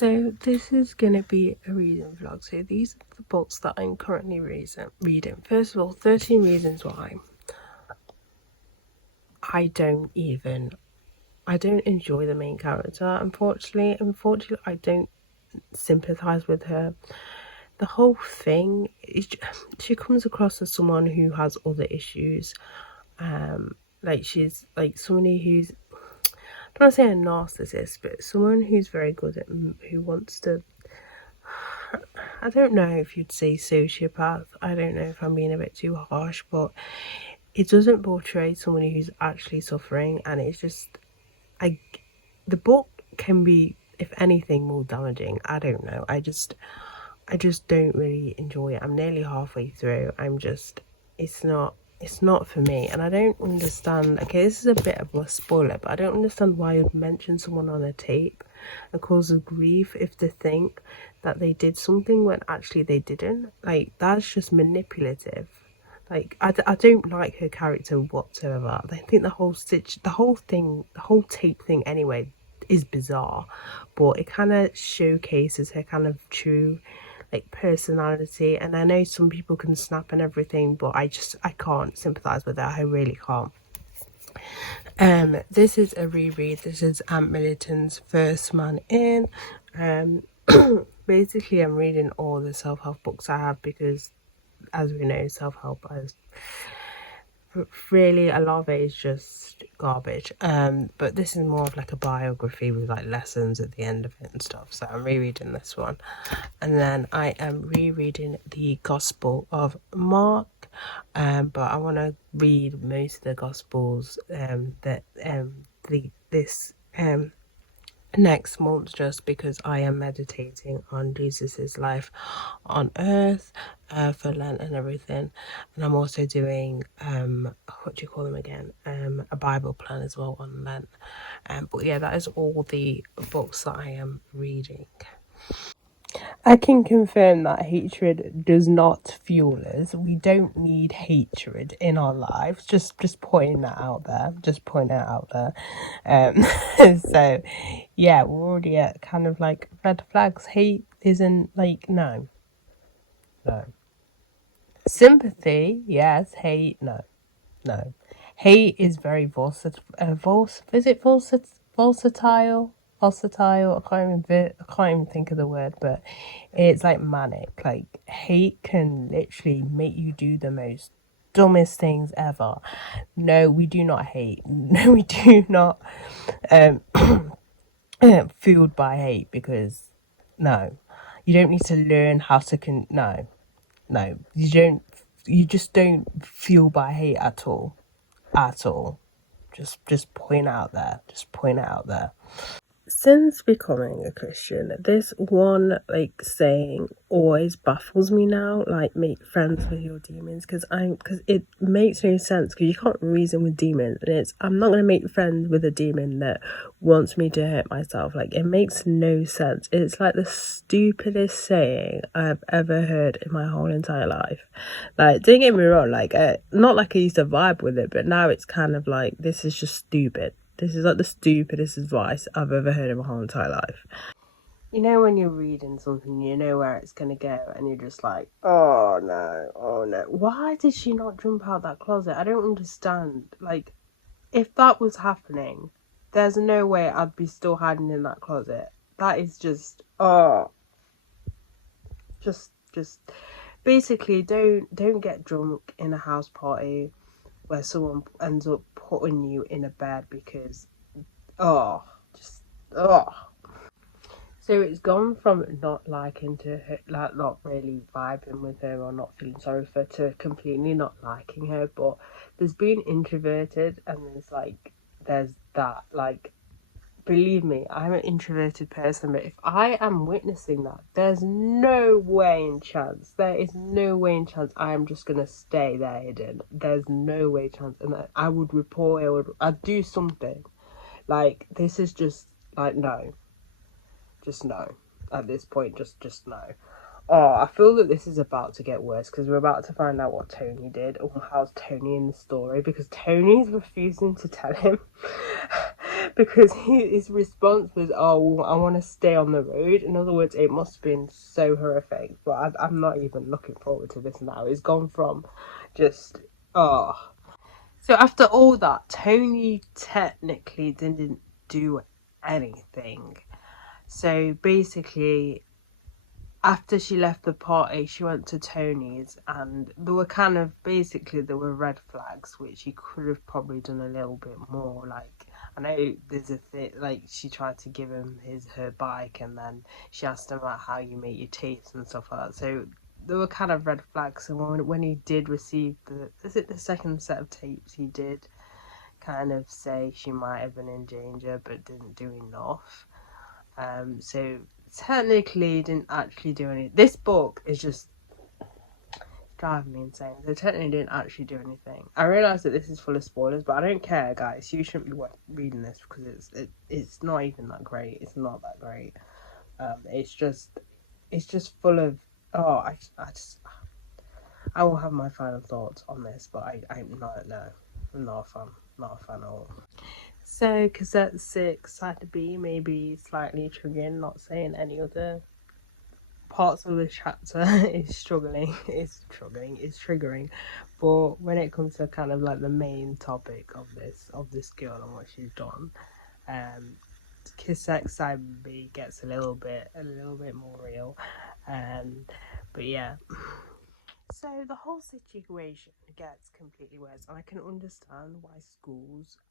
So this is gonna be a reading vlog. So these are the books that I'm currently reading. First of all, 13 Reasons Why. I don't enjoy the main character. Unfortunately, I don't sympathize with her. The whole thing is, she comes across as someone who has other issues. Like she's like somebody who's, I don't want to say a narcissist, but someone who's very good at, who wants to, I don't know if you'd say sociopath. I don't know if I'm being a bit too harsh, but it doesn't portray somebody who's actually suffering, and it's just, I, the book can be, if anything, more damaging. I don't know. I just don't really enjoy it. I'm nearly halfway through. It's not for me, and I don't understand. Okay, this is a bit of a spoiler, but I don't understand why you'd mention someone on a tape and cause of grief if they think that they did something when actually they didn't. Like, that's just manipulative. Like, I don't like her character whatsoever. I think the whole tape thing anyway is bizarre, but it kind of showcases her kind of true like personality. And I know some people can snap and everything, but I can't sympathize with that. I really can't. This is a reread. This is Aunt Middleton's First Man In. Basically, I'm reading all the self-help books I have because, as we know, self-help is really, a lot of it is just garbage. But this is more of like a biography with like lessons at the end of it and stuff. So I'm rereading this one, and then I am rereading the Gospel of Mark. But I want to read most of the Gospels this next month, just because I am meditating on Jesus's life on earth for Lent and everything. And I'm also doing what do you call them again, a Bible plan as well on Lent. But yeah, that is all the books that I am reading. I can confirm that hatred does not fuel us. We don't need hatred in our lives. Just pointing that out there. Just pointing it out there. So yeah, we're already at kind of like red flags. Hate isn't like, no. Sympathy, yes. Hate, no. Hate is very versatile. Versatile. I can't even think of the word, but it's like manic. Like, hate can literally make you do the most dumbest things ever. No, we do not hate. No, we do not fueled by hate, because no, you don't need to learn how to no, you just don't fuel by hate at all. Just point out there. Since becoming a Christian, this one like saying always baffles me now. Like, make friends with your demons, because it makes no sense, because you can't reason with demons, and I'm not gonna make friends with a demon that wants me to hurt myself. Like, it makes no sense. It's like the stupidest saying I've ever heard in my whole entire life. Like, don't get me wrong, like not like I used to vibe with it, but now it's kind of like, this is just stupid. This is like the stupidest advice I've ever heard in my whole entire life. You know, when you're reading something, you know where it's gonna go, and you're just like, oh no. Why did she not jump out that closet? I don't understand. Like, if that was happening, there's no way I'd be still hiding in that closet. That is just, just basically, don't get drunk in a house party where someone ends up putting you in a bed because, oh, just, oh. So it's gone from not liking to her, like not really vibing with her or not feeling sorry for her, to completely not liking her. But there's being introverted, and there's that, like, believe me, I'm an introverted person, but if I am witnessing that, there is no way in chance I am just gonna stay there hidden. There's no way chance, and I would report it, I'd do something. Like, this is just like, no, just no. At this point, just no. Oh, I feel that this is about to get worse, because we're about to find out what Tony did, or how's Tony in the story, because Tony's refusing to tell him. because his response was, "Oh, well, I want to stay on the road." In other words, it must have been so horrific. But I'm not even looking forward to this now. It's gone from just oh. So after all that, Tony technically didn't do anything. So basically, after she left the party, she went to Tony's, and there were kind of basically there were red flags, which he could have probably done a little bit more. Like I know there's a thing like she tried to give him her bike, and then she asked him about how you make your tapes and stuff like that. So there were kind of red flags. And when he did receive the second set of tapes, he did kind of say she might have been in danger, but didn't do enough. So technically didn't actually do any. This book is just driving me insane. So technically didn't actually do anything. I realise that this is full of spoilers, but I don't care, guys. You shouldn't be reading this because it's not even that great. It's not that great. It's just full of I will have my final thoughts on this, but I'm not I'm not a fan. Not a fan at all. So, cassette 6, side B, maybe slightly triggering, not saying any other parts of the chapter is struggling, it's triggering. But when it comes to kind of like the main topic of this girl and what she's done, cassette side B gets a little bit more real. But yeah. So the whole situation gets completely worse, and I can understand why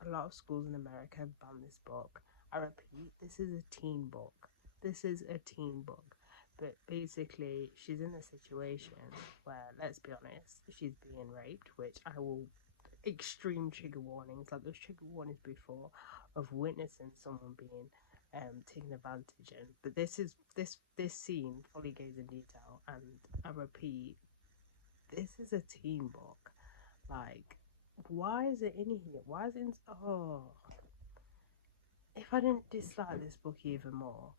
a lot of schools in America have banned this book. I repeat, this is a teen book. This is a teen book. But basically, she's in a situation where, let's be honest, she's being raped, which I will extreme trigger warnings, like those trigger warnings before, of witnessing someone being taken advantage in. But this scene fully goes in detail, and I repeat, this is a teen book. Like, why is it in here? Why is it in... Oh. If I didn't dislike this book even more,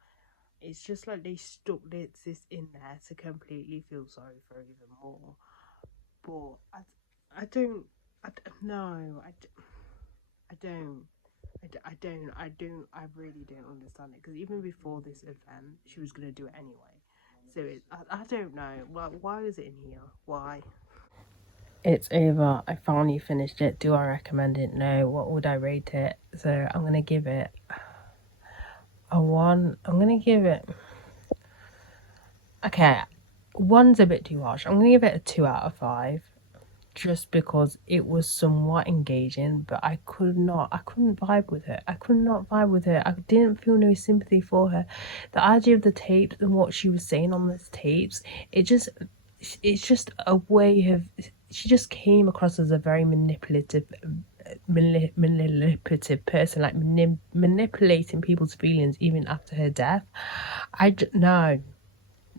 it's just like they stuck this in there to completely feel sorry for her even more. But I don't... no, I don't. I really don't understand it. Because even before this event, she was going to do it anyway. So I don't know. Why is it in here? Why? It's over. I finally finished it. Do I recommend it? No. What would I rate it? So I'm gonna give it a 1. I'm gonna give it... Okay, 1's a bit too harsh. I'm gonna give it a 2 out of 5. Just because it was somewhat engaging, but I couldn't vibe with her. I could not vibe with her. I didn't feel no sympathy for her. The idea of the tapes and what she was saying on those tapes, it's just a way of... She just came across as a very manipulative person, like manipulating people's feelings even after her death.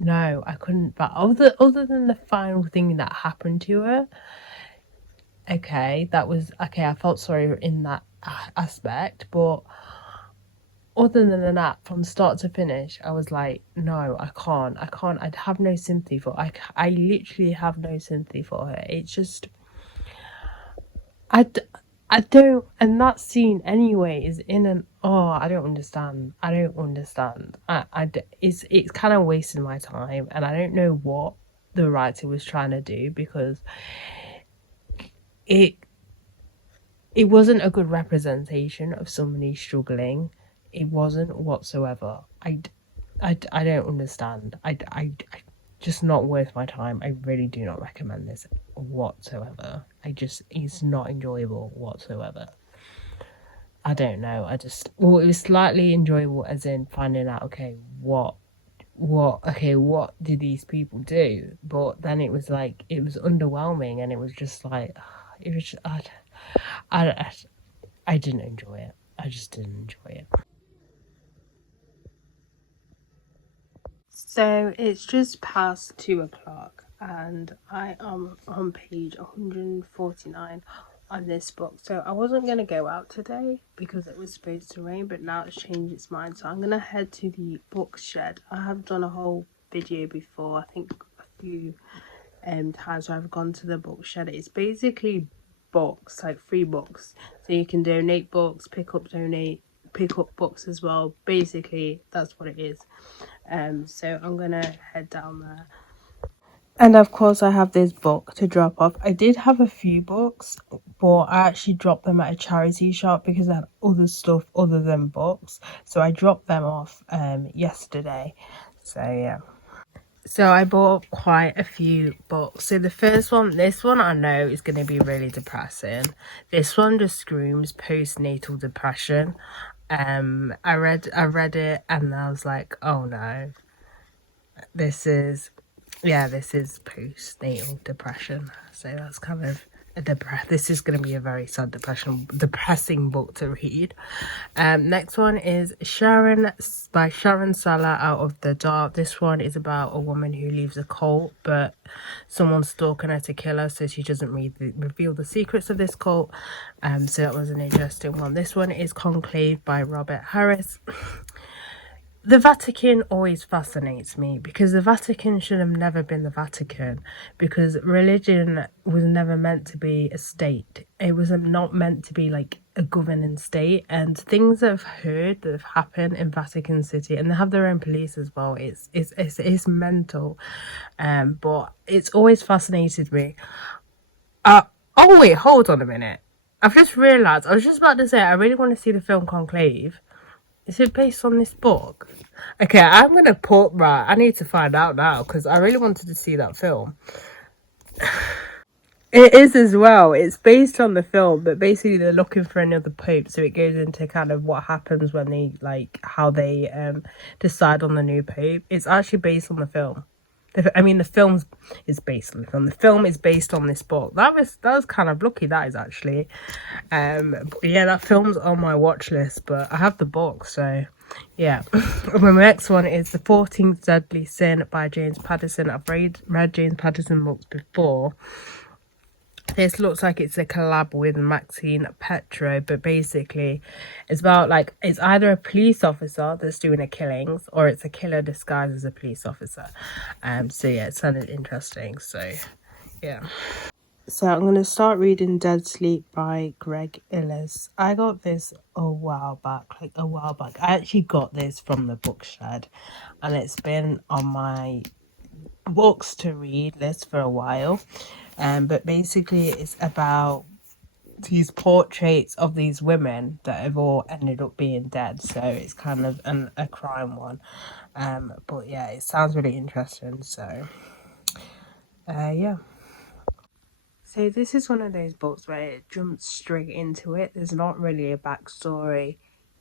No, I couldn't. But other than the final thing that happened to her, okay, that was okay. I felt sorry in that aspect, but other than that, from start to finish, I was like, no, I can't. I'd have no sympathy for her. I literally have no sympathy for her. It's just, I don't, and that scene anyway is in an, I don't understand. It's kind of wasting my time, and I don't know what the writer was trying to do, because it wasn't a good representation of somebody struggling. It wasn't whatsoever. I don't understand. I just not worth my time. I really do not recommend this whatsoever. It's not enjoyable whatsoever. I don't know. It was slightly enjoyable as in finding out, okay, what did these people do? But then it was like, it was underwhelming, and it was just like, it was just, I didn't enjoy it. I just didn't enjoy it. So it's just past 2 o'clock, and I am on page 149 on this book. So I wasn't going to go out today because it was supposed to rain, but now it's changed its mind. So I'm going to head to the book shed. I have done a whole video before, I think a few times where I've gone to the book shed. It's basically books, like free books. So you can donate books, pick up, donate pick up books as well. Basically, that's what it is. So I'm gonna head down there. And of course, I have this book to drop off. I did have a few books, but I actually dropped them at a charity shop because I had other stuff other than books. So I dropped them off yesterday. So yeah. So I bought quite a few books. So the first one, this one I know is going to be really depressing. This one just screams postnatal depression. I read it and I was like, oh no, this is postnatal depression. So that's kind of this is going to be a very sad depressing book to read. Next one is Sharon by Sharon Salah, Out of the Dark. This one is about a woman who leaves a cult, but someone's stalking her to kill her, so she doesn't reveal the secrets of this cult. So that was an interesting one. This one is Conclave by Robert Harris. The Vatican always fascinates me because the Vatican should have never been the Vatican, because religion was never meant to be a state. It was not meant to be like a governing state, and things that I've heard that have happened in Vatican City, and they have their own police as well. It's mental, but it's always fascinated me. Oh wait, hold on a minute. I've just realised, I was just about to say I really want to see the film Conclave. Is it based on this book? Okay, I'm gonna put right. I need to find out now because I really wanted to see that film. It is as well. It's based on the film, but basically they're looking for another pope. So it goes into kind of what happens when they how they decide on the new pope. It's actually based on the film. The film is based on the film. The film is based on this book. That was kind of lucky. That is actually, yeah, that film's on my watch list. But I have the book, so yeah. My next one is The 14th Deadly Sin by James Patterson. I've read James Patterson books before. This looks like it's a collab with Maxine Petro, but basically it's about it's either a police officer that's doing a killings or it's a killer disguised as a police officer. So yeah, it sounded interesting. So yeah. So I'm going to start reading Dead Sleep by Greg Ellis. I got this a while back. I actually got this from the Bookshed, and it's been on my books to read list for a while. But basically it's about these portraits of these women that have all ended up being dead. So it's kind of a crime one. But yeah, it sounds really interesting. So yeah. So this is one of those books where it jumps straight into it. There's not really a backstory.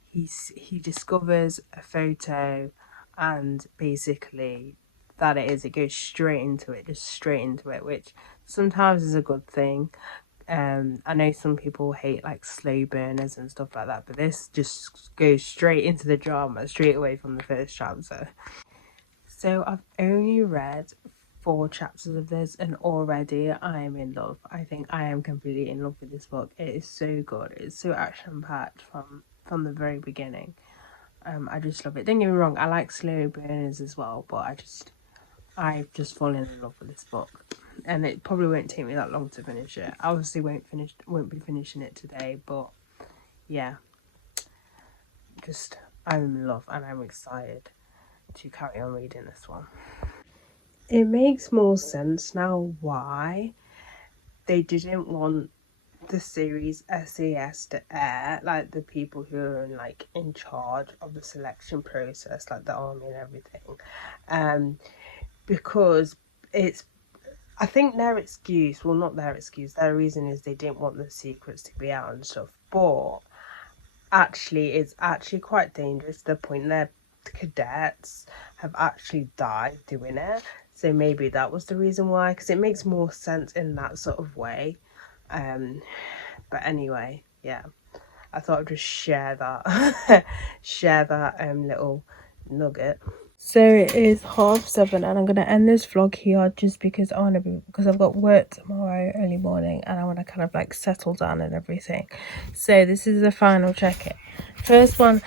He discovers a photo, and basically that it goes straight into it, which sometimes is a good thing. I know some people hate slow burners and stuff like that, but this just goes straight into the drama straight away from the first chapter. So I've only read 4 chapters of this, and already I am in love. I think I am completely in love with this book. It is so good. It's so action packed from the very beginning. I just love it. Don't get me wrong, I like slow burners as well, but I've just fallen in love with this book, and it probably won't take me that long to finish it. I obviously won't be finishing it today, but yeah, just I'm in love and I'm excited to carry on reading this one. It makes more sense now why they didn't want the series SAS to air, the people who are in charge of the selection process, the army and everything, because I think their reason is they didn't want the secrets to be out and stuff, but actually it's actually quite dangerous to the point their cadets have actually died doing it. So maybe that was the reason why, because it makes more sense in that sort of way. But anyway, yeah, I thought I'd just share that little nugget. So it is 7:30, and I'm gonna end this vlog here just because I've got work tomorrow early morning, and I want to kind of settle down and everything. So this is the final check-in. First one.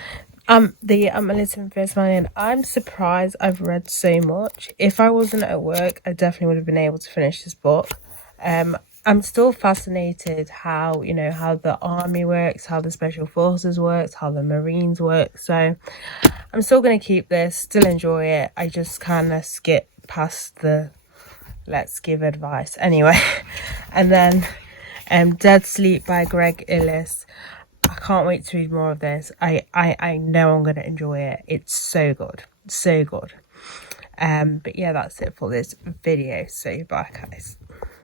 The Melissa First Man in. I'm surprised I've read so much. If I wasn't at work, I definitely would have been able to finish this book. I'm still fascinated how, you know, how the army works, how the special forces works, how the Marines work. So I'm still going to keep this, still enjoy it. I just kind of skip past the let's give advice anyway. And then Dead Sleep by Greg Ellis. I can't wait to read more of this. I know I'm going to enjoy it. It's so good, so good. But yeah, that's it for this video. So bye guys.